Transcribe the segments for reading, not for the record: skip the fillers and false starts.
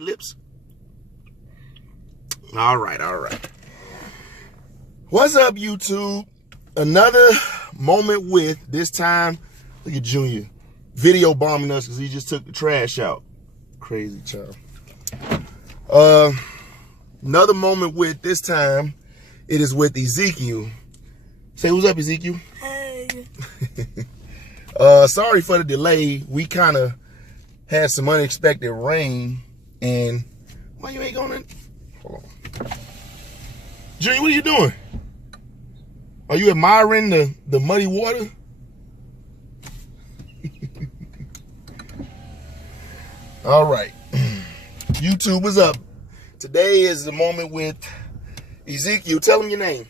lips. All right, all right. What's up, YouTube? Another moment with, this time, look at Junior video bombing us because he just took the trash out. Crazy child. Another moment with, this time, it is with Ezekiel. Say what's up, Ezekiel. Hey. Sorry for the delay. We kind of had some unexpected rain, and why you ain't going in? Hold on. Junior, what are you doing? Are you admiring the muddy water? All right. YouTube, what's up? Today is the moment with Ezekiel. Tell him your name.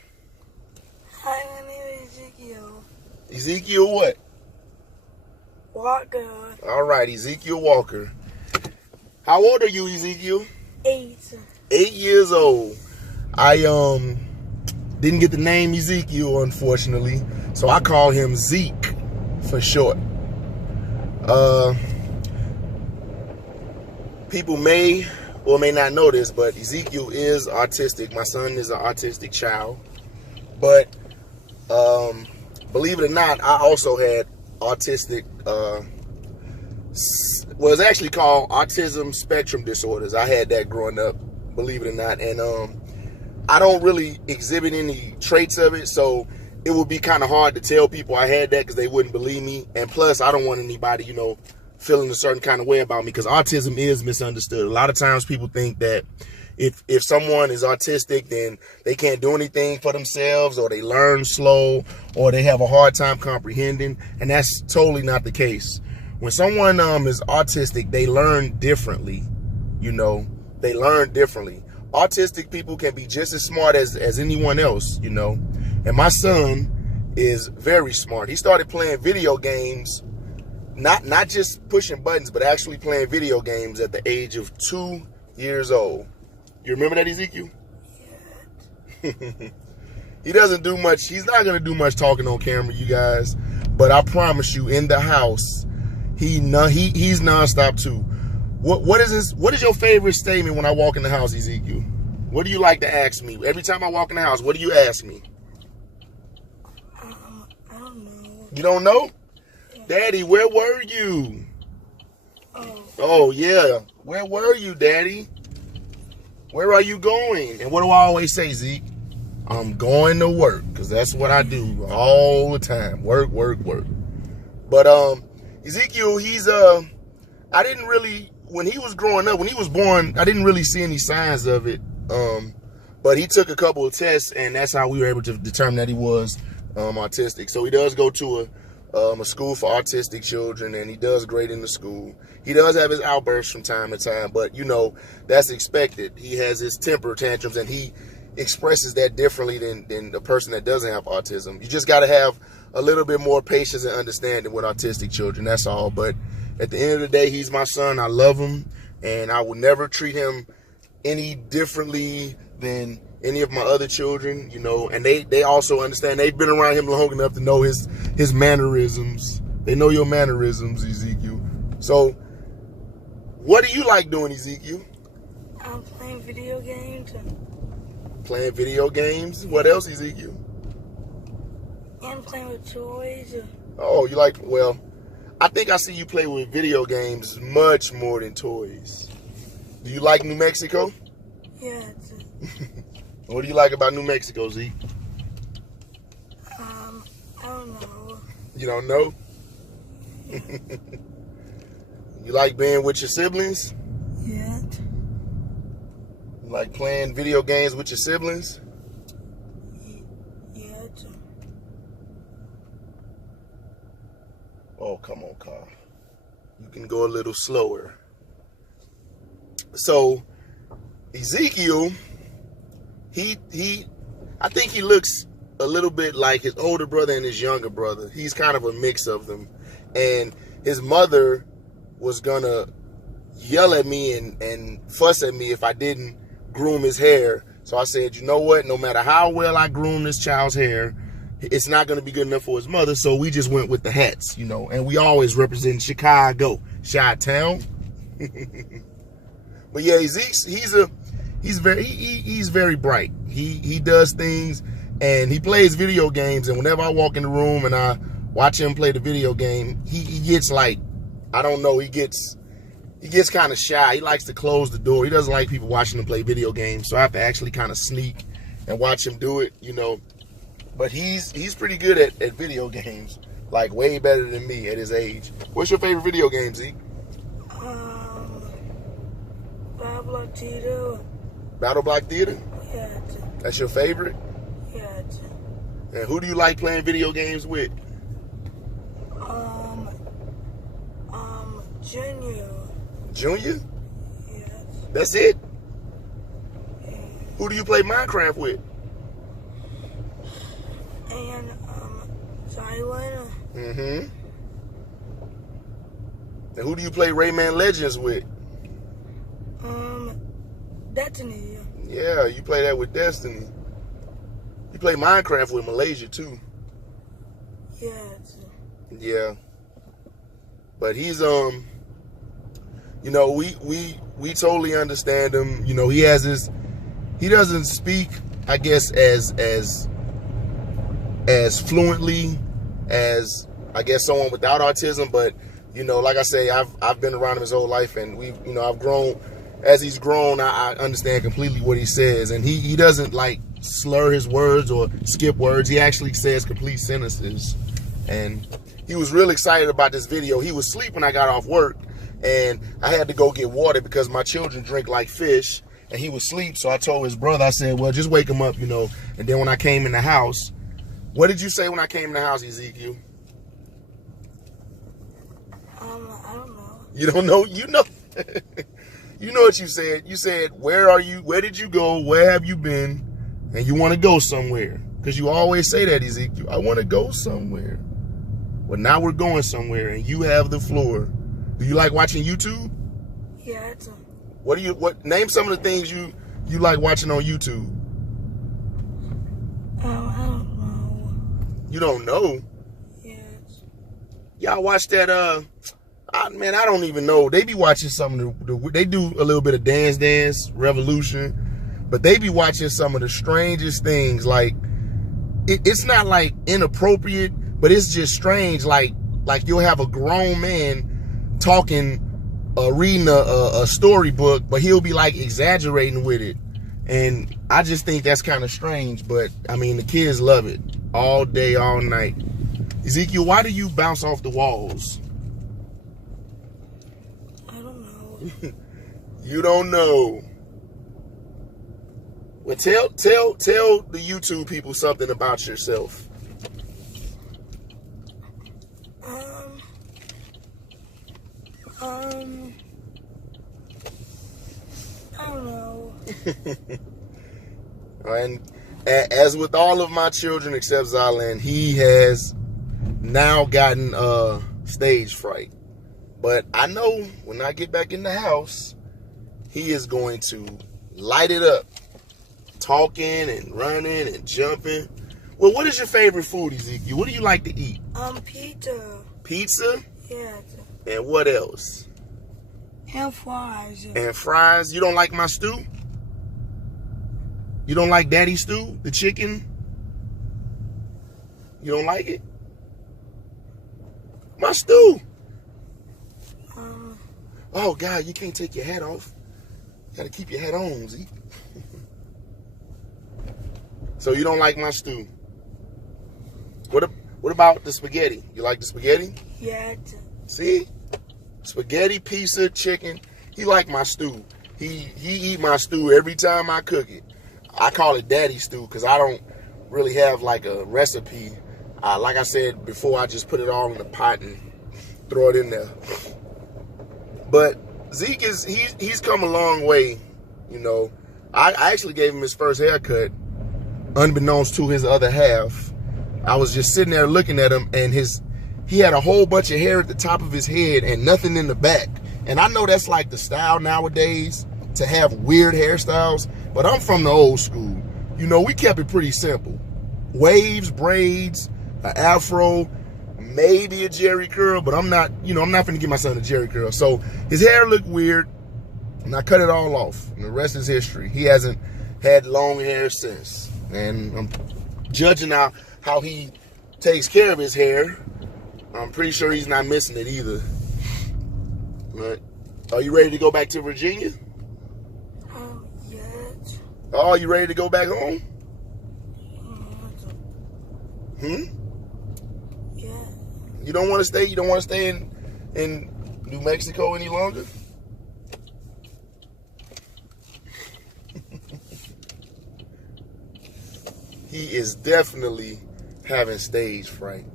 Hi, my name is Ezekiel. Ezekiel what? Walker. All right, Ezekiel Walker. How old are you, Ezekiel? 8. 8 years old. I didn't get the name Ezekiel, unfortunately, so I call him Zeke for short. People may or may not know this, but Ezekiel is autistic. My son is an autistic child. But believe it or not, I also had autistic, well, it's actually called autism spectrum disorders. I had that growing up, believe it or not. And I don't really exhibit any traits of it, so it would be kind of hard to tell people I had that because they wouldn't believe me. And plus, I don't want anybody, you know, feeling a certain kind of way about me, because autism is misunderstood. A lot of times people think that if someone is autistic, then they can't do anything for themselves, or they learn slow, or they have a hard time comprehending, and that's totally not the case. When someone is autistic, they learn differently, you know, they learn differently. Autistic people can be just as smart as anyone else, you know, and my son is very smart. He started playing video games, not just pushing buttons, but actually playing video games at the age of 2 years old. You remember that, Ezekiel? Yeah. He doesn't do much. He's not going to do much talking on camera, you guys. But I promise you, in the house, he's nonstop too. What is your favorite statement when I walk in the house, Ezekiel? What do you like to ask me? Every time I walk in the house, what do you ask me? I don't know. You don't know? Yeah. Daddy, where were you? Oh, yeah. Where were you, Daddy? Where are you going? And what do I always say, Zeke? I'm going to work, because that's what I do all the time. Work, work, work. But Ezekiel, he's I didn't really, when he was growing up, when he was born, I didn't really see any signs of it. But he took a couple of tests, and that's how we were able to determine that he was autistic. So he does go to a school for autistic children, and he does great in the school. He does have his outbursts from time to time, but you know, that's expected. He has his temper tantrums, and he expresses that differently than a person that doesn't have autism. You just got to have a little bit more patience and understanding with autistic children, that's all. But at the end of the day, he's my son. I love him, and I will never treat him any differently than any of my other children, you know. And they also understand. They've been around him long enough to know his mannerisms. They know your mannerisms, Ezekiel. So what do you like doing, Ezekiel? I'm playing video games. Playing video games? What else, Ezekiel? And playing with toys. Oh, you like, well, I think I see you play with video games much more than toys. Do you like New Mexico? Yeah. What do you like about New Mexico, Zeke? I don't know. You don't know? You like being with your siblings? Yeah. You like playing video games with your siblings? Yeah. Oh, come on, car. You can go a little slower. So, Ezekiel, I think he looks a little bit like his older brother and his younger brother. He's kind of a mix of them. And his mother was gonna yell at me and fuss at me if I didn't groom his hair. So I said, you know what? No matter how well I groom this child's hair, it's not going to be good enough for his mother. So we just went with the hats, you know, and we always represent Chicago, Chi-Town. But yeah, he's very bright. He does things, and he plays video games. And whenever I walk in the room and I watch him play the video game, he gets like, I don't know, he gets kind of shy. He likes to close the door. He doesn't like people watching him play video games. So I have to actually kind of sneak and watch him do it, you know. But he's pretty good at video games, like way better than me at his age. What's your favorite video game, Zeke? Battle Block Theater. Battle Block Theater? Yeah. That's your favorite? Yeah. And who do you like playing video games with? Junior. Junior? Yes. That's it? Yeah. Who do you play Minecraft with? And Silent. Mm-hmm. And who do you play Rayman Legends with? Destiny. Yeah, you play that with Destiny. You play Minecraft with Malaysia too. Yes. Yeah. But he's you know, we totally understand him. You know, he doesn't speak, I guess, as fluently as, I guess, someone without autism, but you know, like I say, I've been around him his whole life, and I've grown. As he's grown, I understand completely what he says, and he doesn't like slur his words or skip words. He actually says complete sentences, and he was real excited about this video. He was asleep when I got off work, and I had to go get water because my children drink like fish, and he was asleep. So I told his brother, I said, well, just wake him up, you know. And then when I came in the house, what did you say when I came in the house, Ezekiel? I don't know. You don't know? You know. You know what you said. You said, where are you? Where did you go? Where have you been? And you want to go somewhere. Because you always say that, Ezekiel. I want to go somewhere. Well, now we're going somewhere, and you have the floor. Do you like watching YouTube? Yeah. Name some of the things you like watching on YouTube. I don't know. You don't know? Yes. Y'all watch that, man, I don't even know. They be watching some of they do a little bit of Dance Revolution, but they be watching some of the strangest things. Like, it's not like inappropriate, but it's just strange. Like you'll have a grown man talking, reading a storybook, but he'll be like exaggerating with it. And I just think that's kind of strange, but I mean, the kids love it all day, all night. Ezekiel, why do you bounce off the walls? You don't know. Well, tell the YouTube people something about yourself. I don't know. And as with all of my children except Zylan, he has now gotten stage fright. But I know when I get back in the house, he is going to light it up, talking and running and jumping. Well, what is your favorite food, Ezekiel? What do you like to eat? Pizza. Pizza? Yeah. And what else? And fries. And fries? You don't like my stew? You don't like Daddy's stew? The chicken? You don't like it? My stew. Oh, God, you can't take your hat off. You got to keep your hat on, Zeke. So you don't like my stew. What about the spaghetti? You like the spaghetti? Yeah. See? Spaghetti, pizza, chicken. He like my stew. He eat my stew every time I cook it. I call it daddy stew because I don't really have like a recipe. Like I said before, I just put it all in the pot and throw it in there. But Zeke he's come a long way, you know. I actually gave him his first haircut, unbeknownst to his other half. I was just sitting there looking at him, and he had a whole bunch of hair at the top of his head and nothing in the back. And I know that's like the style nowadays, to have weird hairstyles, but I'm from the old school. You know, we kept it pretty simple. Waves, braids, an afro, maybe a jerry curl, but I'm not, I'm not finna give my son a jerry curl. So his hair looked weird, And I cut it all off. And the rest is history. He hasn't had long hair since. And I'm judging how he takes care of his hair. I'm pretty sure he's not missing it either. But are you ready to go back to Virginia? Yes. Oh, you ready to go back home? Yeah. You don't want to stay? You don't want to stay in New Mexico any longer? He is definitely having stage fright.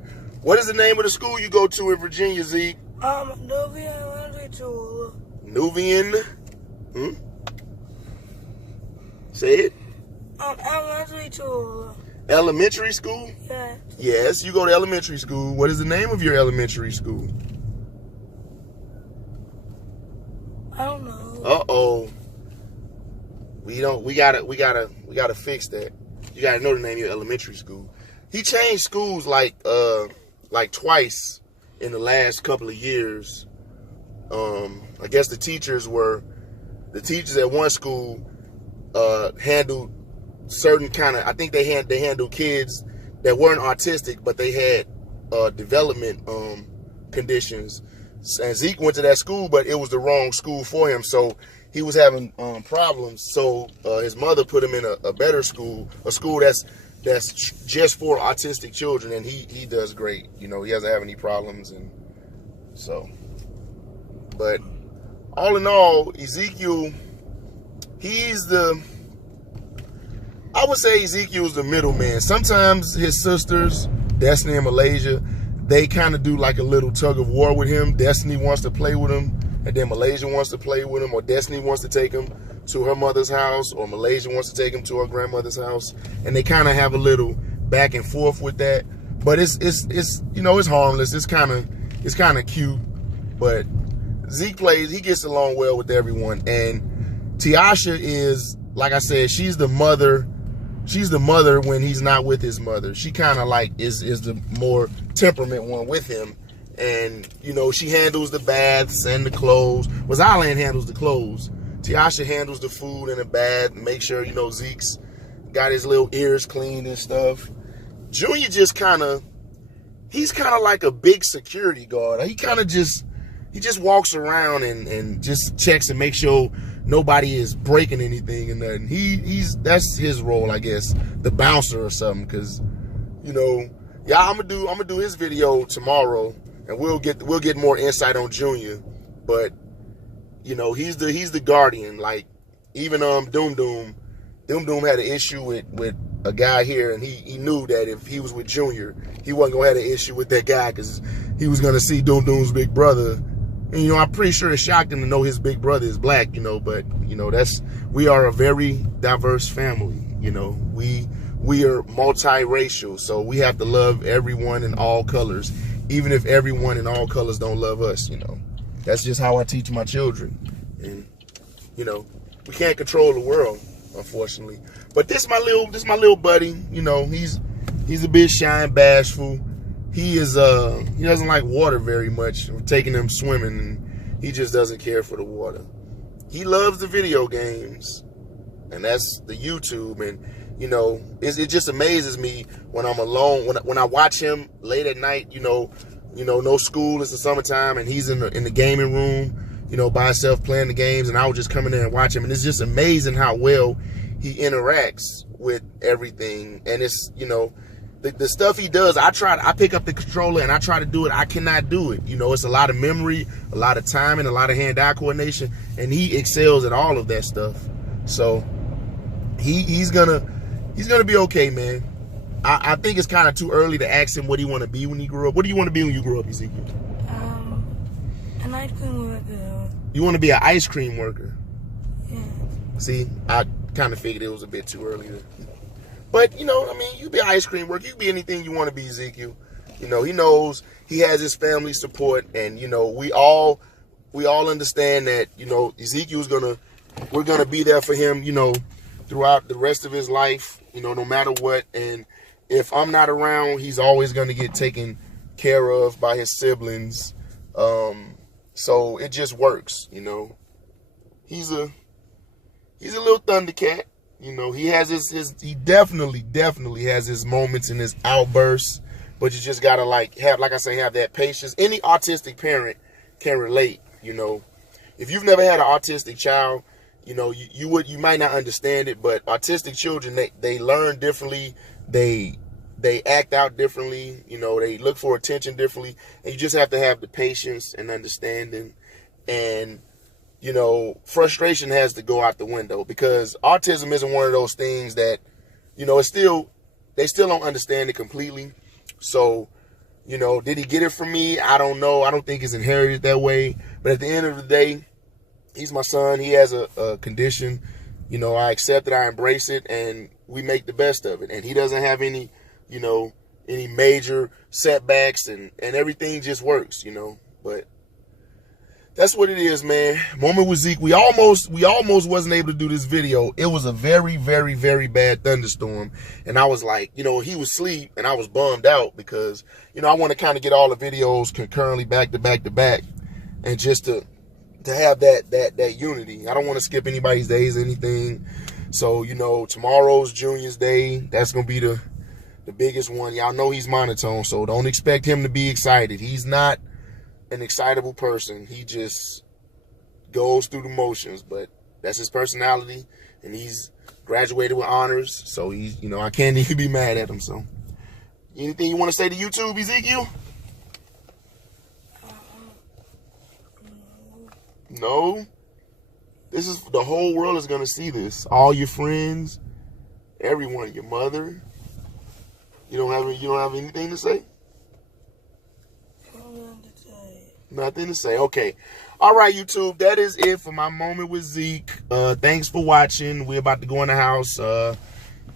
What is the name of the school you go to in Virginia, Zeke? Nubian Elementary School. Nubian? Say it. Elementary School. Elementary school? Yes. Yes, you go to elementary school. What is the name of your elementary school? I don't know. Uh-oh. We gotta fix that. You gotta know the name of your elementary school. He changed schools like twice in the last couple of years. I guess the teachers at one school handled certain kind of, I think they handled kids that weren't autistic, but they had development conditions. And Zeke went to that school, but it was the wrong school for him, so he was having problems. So his mother put him in a better school, a school that's just for autistic children, and he does great. You know, he doesn't have any problems, and so. But all in all, Ezekiel, I would say Ezekiel's the middleman. Sometimes his sisters, Destiny and Malaysia, they kind of do like a little tug of war with him. Destiny wants to play with him, and then Malaysia wants to play with him, or Destiny wants to take him to her mother's house, or Malaysia wants to take him to her grandmother's house, and they kind of have a little back and forth with that. But it's you know, it's harmless. It's kind of cute. But Zeke plays. He gets along well with everyone, and Tiasha is, like I said, she's the mother. She's the mother when he's not with his mother. She kind of like is the more temperament one with him. And, you know, she handles the baths and the clothes. Island handles the clothes. Tiasha handles the food and the bath. Make sure, you know, Zeke's got his little ears cleaned and stuff. Junior just he's kind of like a big security guard. He just walks around and just checks and makes sure nobody is breaking anything and nothing. That's his role, I guess, the bouncer or something. Cause, you know, yeah, I'm gonna do his video tomorrow, and we'll get more insight on Junior. But you know, he's the guardian. Like even Doom Doom had an issue with a guy here, and he knew that if he was with Junior, he wasn't gonna have an issue with that guy because he was gonna see Doom Doom's big brother. And, you know, I'm pretty sure it shocked him to know his big brother is black, you know, but, you know, we are a very diverse family, you know. We are multiracial, so we have to love everyone in all colors, even if everyone in all colors don't love us, you know. That's just how I teach my children. And, you know, we can't control the world, unfortunately. But this my little buddy, you know, he's a bit shy and bashful. He doesn't like water very much. We're taking him swimming, and he just doesn't care for the water. He loves the video games, and that's the YouTube. And you know, it just amazes me when I'm alone, when I watch him late at night. You know, no school. It's the summertime, and he's in the gaming room, you know, by himself playing the games, and I would just come in there and watch him, and it's just amazing how well he interacts with everything. And it's, you know, the stuff he does, I pick up the controller and I try to do it. I cannot do it. You know, it's a lot of memory, a lot of timing, a lot of hand-eye coordination, and he excels at all of that stuff. So he's gonna be okay, man. I think it's kind of too early to ask him what he want to be when he grew up. What do you want to be when you grow up, Ezekiel? An ice cream worker. You want to be an ice cream worker? Yeah. See, I kind of figured it was a bit too early to. But, you know, I mean, you be an ice cream worker. You can be anything you want to be, Ezekiel. You know, he knows he has his family support. And, you know, we all understand that, you know, we're going to be there for him, you know, throughout the rest of his life, you know, no matter what. And if I'm not around, he's always going to get taken care of by his siblings. So it just works, you know. he's a little Thundercat. You know, he has he definitely has his moments and his outbursts, but you just gotta have that patience. Any autistic parent can relate. You know, if you've never had an autistic child, you know, you might not understand it, but autistic children, they learn differently. They act out differently. You know, they look for attention differently, and you just have to have the patience and understanding. And, you know, frustration has to go out the window, because autism isn't one of those things that, you know, they still don't understand it completely. So, you know, did he get it from me? I don't know. I don't think it's inherited that way. But at the end of the day, he's my son. He has a condition. You know, I accept it. I embrace it. And we make the best of it. And he doesn't have any, you know, any major setbacks, and everything just works, you know. But that's what it is, man. Moment with Zeke. We almost wasn't able to do this video. It was a very, very, very bad thunderstorm. And I was like, you know, he was asleep, and I was bummed out because, you know, I want to kind of get all the videos concurrently back to back to back, and just to have that unity. I don't want to skip anybody's days or anything. So, you know, tomorrow's Junior's Day. That's going to be the biggest one. Y'all know he's monotone, so don't expect him to be excited. He's not an excitable person. He just goes through the motions, but that's his personality, and he's graduated with honors, so he's, you know, I can't even be mad at him. So anything you want to say to YouTube, Ezekiel? No? This is, the whole world is going to see this. All your friends, everyone, your mother. You don't have anything to say? Nothing to say. Okay. All right, YouTube. That is it for my moment with Zeke. Thanks for watching. We're about to go in the house,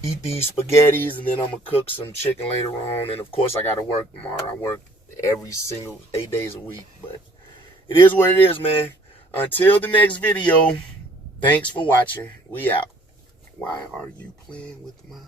eat these spaghettis, and then I'm going to cook some chicken later on. And, of course, I got to work tomorrow. I work every single 8 days a week. But it is what it is, man. Until the next video, thanks for watching. We out. Why are you playing with my...